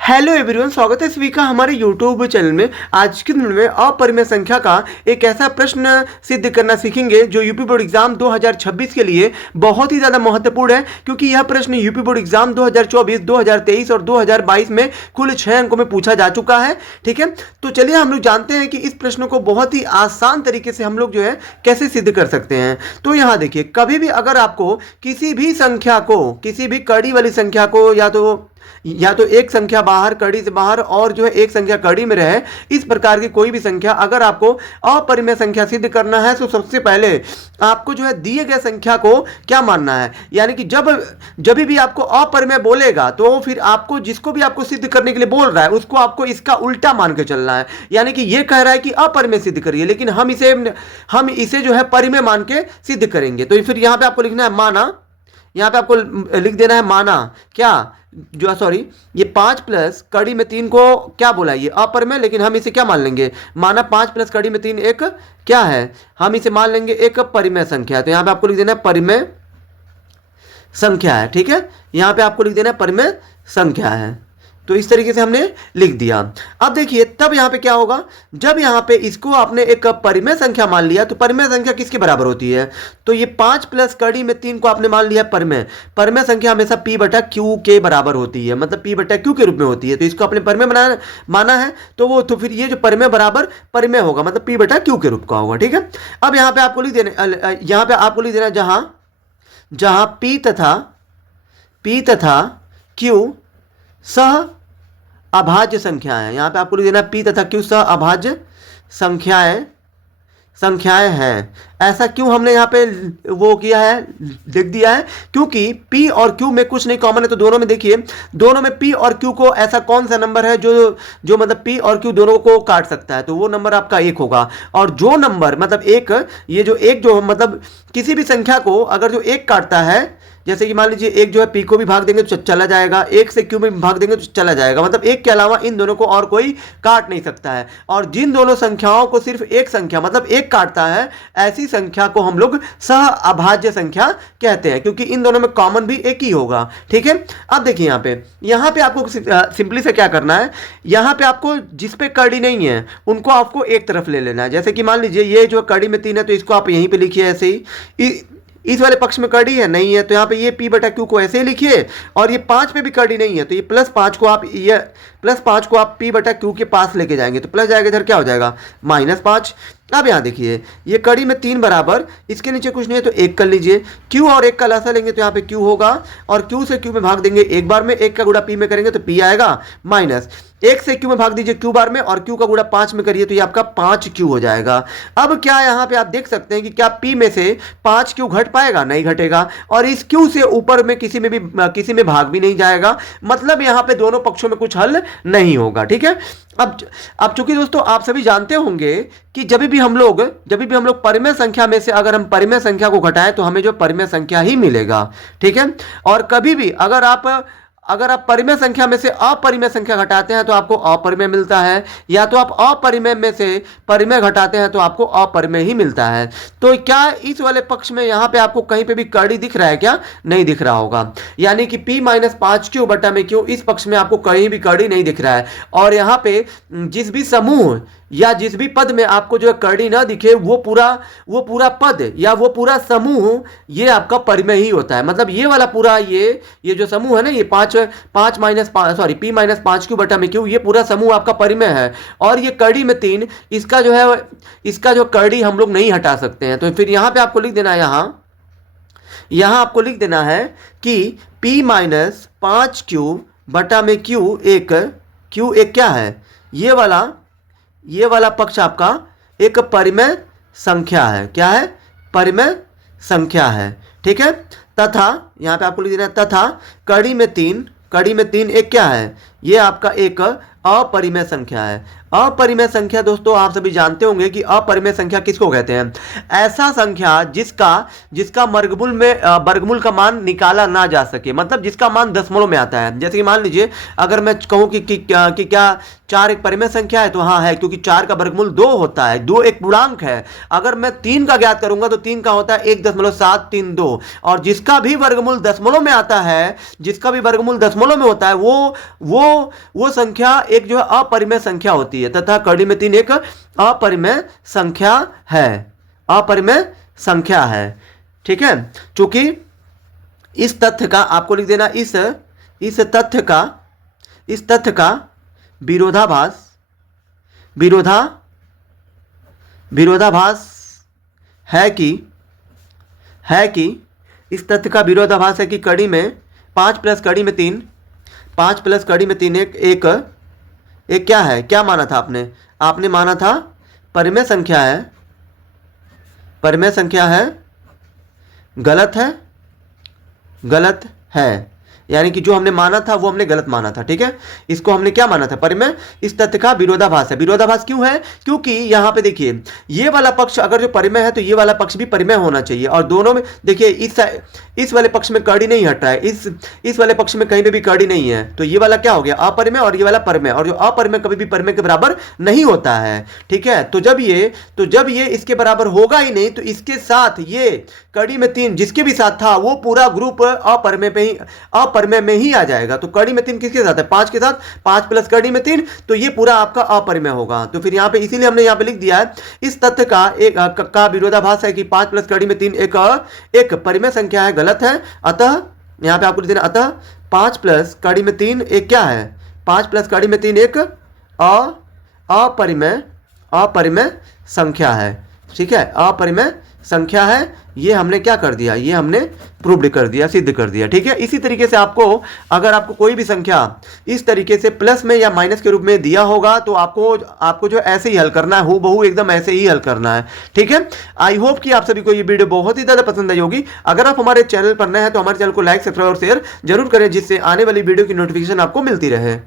Hello everyone, स्वागत है सभी का हमारे यूट्यूब चैनल में। आज के दिन में अपरिमेय संख्या का एक ऐसा प्रश्न सिद्ध करना सीखेंगे जो यूपी बोर्ड एग्जाम 2026 के लिए बहुत ही ज़्यादा महत्वपूर्ण है, क्योंकि यह प्रश्न यूपी बोर्ड एग्जाम 2024, 2023 और 2022 में कुल 6 अंकों में पूछा जा चुका है। ठीक है, तो चलिए हम लोग जानते हैं कि इस प्रश्न को बहुत ही आसान तरीके से हम लोग जो है कैसे सिद्ध कर सकते हैं। तो यहाँ देखिए, कभी भी अगर आपको किसी भी संख्या को, किसी भी कड़ी वाली संख्या को या तो एक संख्या बाहर, कड़ी से बाहर, और जो है एक संख्या कड़ी में रहे, इस प्रकार की कोई भी संख्या अगर आपको अपरिमेय संख्या सिद्ध करना है तो सबसे पहले आपको जो है दिए गए संख्या को क्या मानना है। यानी कि जब भी आपको अपरिमेय बोलेगा तो फिर आपको जिसको भी आपको सिद्ध करने के लिए बोल रहा है उसको आपको इसका उल्टा मान के चलना है। यानी कि ये कह रहा है कि अपरिमेय सिद्ध करिए, लेकिन हम इसे जो है परिमेय मान के सिद्ध करेंगे। तो फिर यहां पे आपको लिखना है माना, यहां पे आपको लिख देना है माना क्या, जो सॉरी ये 5 प्लस कड़ी में 3 को क्या बोला, ये अपरिमेय, लेकिन हम इसे क्या मान लेंगे, माना 5 प्लस कड़ी में 3 एक क्या है, हम इसे मान लेंगे एक परिमेय संख्या। तो यहां पे आपको लिख देना है परिमेय संख्या है। ठीक है, यहां पे आपको लिख देना है परिमेय संख्या है। तो इस तरीके से हमने लिख दिया। अब देखिए, तब यहां पे क्या होगा, जब यहां पे इसको आपने एक परिमेय संख्या मान लिया तो परिमेय संख्या किसके बराबर होती है, तो ये 5 प्लस कड़ी में 3 को आपने मान लिया परिमेय। परिमेय संख्या हमेशा p बटा q के बराबर होती है, मतलब p बटा q के रूप में होती है। तो इसको आपने परिमेय माना है तो फिर ये जो परिमेय बराबर परिमेय होगा, मतलब p बटा q के रूप का होगा। ठीक है, अब यहां पे आपको लिख देना, जहां p तथा q सह अभाज्य संख्या है। यहां पे आपको लिख देना p तथा q सह अभाज्य संख्याएं हैं। ऐसा क्यों हमने यहाँ पे वो किया है, लिख दिया है, क्योंकि p और q में कुछ नहीं कॉमन है। तो दोनों में देखिए, दोनों में p और q को ऐसा कौन सा नंबर है जो मतलब p और q दोनों को काट सकता है, तो वो नंबर आपका 1 होगा। और जो नंबर मतलब ये जो एक जो मतलब किसी भी संख्या को अगर जो 1 काटता है, जैसे कि मान लीजिए एक जो है p को भी भाग देंगे तो चला जाएगा, 1 से q में भाग देंगे तो चला जाएगा, मतलब 1 के अलावा इन दोनों को और कोई काट नहीं सकता है। और जिन दोनों संख्याओं को सिर्फ एक संख्या मतलब 1 काटता है, ऐसी संख्या को हम लोग सह अभाज्य संख्या कहते हैं, क्योंकि इन दोनों में कॉमन भी एक ही होगा। ठीक है, अब देखिए यहाँ पे आपको सिंपली से क्या करना है, यहाँ पे आपको जिस पे कड़ी नहीं है उनको आपको एक तरफ ले लेना है। जैसे कि मान लीजिए ये जो कड़ी में 3 है तो इसको आप यहीं पे लिखिए ऐसे ही, इस वाले पक्ष में कड़ी है नहीं है तो यहाँ पे ये p बटा q को ऐसे ही लिखिए, और ये 5 पे भी कड़ी नहीं है तो ये +5 को आप p बटा q के पास लेके जाएंगे तो प्लस जाएगा, इधर क्या हो जाएगा -5। अब यहाँ देखिए, ये कड़ी में 3 बराबर, इसके नीचे कुछ नहीं है तो 1 कर लीजिए, q और 1 का लसा लेंगे तो यहाँ पे q होगा, और q से q में भाग देंगे एक बार में, 1 का गुणा p में करेंगे तो p आएगा, माइनस 1 से q में भाग दीजिए q बार में, और q का गुणा 5 में करिए तो ये आपका 5q हो जाएगा। अब क्या यहाँ पे आप देख सकते हैं कि क्या p में से 5q घट पाएगा, नहीं घटेगा, और इस q से ऊपर में किसी में भाग भी नहीं जाएगा, मतलब यहाँ पे दोनों पक्षों में कुछ हल नहीं होगा। ठीक है, अब चूंकि दोस्तों आप सभी जानते होंगे कि जब भी हम लोग परिमेय संख्या में से अगर हम परिमेय संख्या को घटाएं तो हमें जो परिमेय संख्या ही मिलेगा। ठीक है, और कभी भी अगर आप परिमेय संख्या में से अपरिमेय संख्या घटाते हैं तो आपको अपरिमेय मिलता है, या तो आप अपरिमेय में से परिमेय घटाते हैं तो आपको अपरिमेय ही मिलता है। तो क्या इस वाले पक्ष में यहाँ पे आपको कहीं पे भी कड़ी दिख रहा है क्या, नहीं दिख रहा होगा, यानी कि p - 5q बटा में q, इस पक्ष में आपको कहीं भी कड़ी नहीं दिख रहा है। और यहाँ पे जिस भी समूह या जिस भी पद में आपको जो है कड़ी ना दिखे, वो पूरा पद या वो पूरा समूह ये आपका परिमेय ही होता है। मतलब ये वाला पूरा ये जो समूह है ना, ये p - 5q बटा में q, ये पूरा समूह आपका परिमेय है। और ये कड़ी में 3, इसका जो कड़ी हम लोग नहीं हटा सकते हैं। तो फिर यहाँ पे आपको लिख देना है, यहाँ आपको लिख देना है कि p - 5q बटा में q एक क्या है, ये वाला पक्ष आपका एक परिमेय संख्या है। क्या है, परिमेय संख्या है। ठीक है, तथा यहाँ पे आपको लिख देना है तथा कड़ी में 3 एक क्या है, ये आपका एक अपरिमेय संख्या है। अपरिमेय संख्या दोस्तों आप सभी जानते होंगे कि अपरिमेय संख्या किसको कहते हैं? ऐसा संख्या जिसका जिसका वर्गमूल का मान निकाला ना जा सके, मतलब जिसका मान दशमलव में आता है। जैसे कि मान लीजिए अगर मैं कहूं कि क्या 4 एक परिमेय संख्या है, तो हाँ है, क्योंकि 4 का वर्गमूल 2 होता है, 2 एक पूर्णांक है। अगर मैं 3 का ज्ञात करूंगा तो 3 का होता है 1.732, और जिसका भी वर्गमूल दशमलव में आता है, जिसका भी वर्गमूल दशमलव में होता है, वो संख्या एक जो है अपरिमेय संख्या होती है, तथा कड़ी में 3 एक अपरिमेय संख्या है, अपरिमेय संख्या है। ठीक है, क्योंकि इस तथ्य का आपको लिख देना, इस तथ्य का विरोधाभास है कि इस तथ्य का विरोधाभास है कि कड़ी में 5 प्लस कड़ी में 3, 5 प्लस कड़ी में 3 एक क्या है, क्या माना था आपने माना था परिमेय संख्या है, गलत है, यानी कि जो हमने माना था वो हमने गलत माना था। ठीक है, इसको हमने क्या माना था, परिमेय। इस तथ्य का विरोधाभास है। विरोधाभास क्यों है? क्योंकि यहां पे देखिए ये वाला पक्ष अगर जो परिमेय है तो ये वाला पक्ष भी परिमेय होना चाहिए, और दोनों में देखिए इस वाले पक्ष में कड़ी नहीं हट रहा है, इस वाले पक्ष में कहीं पे भी कड़ी नहीं है, तो ये वाला क्या हो गया, अपरिमेय, और ये वाला परिमेय, और जो अपरिमेय कभी भी परिमेय के बराबर नहीं होता है। ठीक है, तो जब ये इसके बराबर होगा ही नहीं, तो इसके साथ ये कड़ी में 3 जिसके भी साथ था वो पूरा ग्रुप अपरिमेय में ही आ जाएगा। तो कड़ी में 3 किसके साथ है, 5 के साथ, 5 प्लस कड़ी में 3, तो ये पूरा आपका अपरिमेय होगा। तो फिर यहाँ पे इसीलिए हमने यहाँ पे लिख दिया है, इस तथ्य का विरोधाभास है कि 5 प्लस कड़ी में 3 एक परिमेय संख्या है, गलत है। अतः यहाँ पे आपको लिख देना, अतः 5 प्लस कड़ी में 3 एक क्या है, 5 प्लस कड़ी में 3 एक अपरिमेय संख्या है। ठीक है, अपरिमेय संख्या है, ये हमने क्या कर दिया, ये हमने प्रूव्ड कर दिया, सिद्ध कर दिया। ठीक है, इसी तरीके से अगर आपको कोई भी संख्या इस तरीके से प्लस में या माइनस के रूप में दिया होगा तो आपको जो ऐसे ही हल करना है, हूबहू एकदम ऐसे ही हल करना है। ठीक है, आई होप कि आप सभी को ये वीडियो बहुत ही ज्यादा पसंद आई होगी। अगर आप हमारे चैनल पर नए हैं तो हमारे चैनल को लाइक, सब्सक्राइब और शेयर जरूर करें, जिससे आने वाली वीडियो की नोटिफिकेशन आपको मिलती रहे।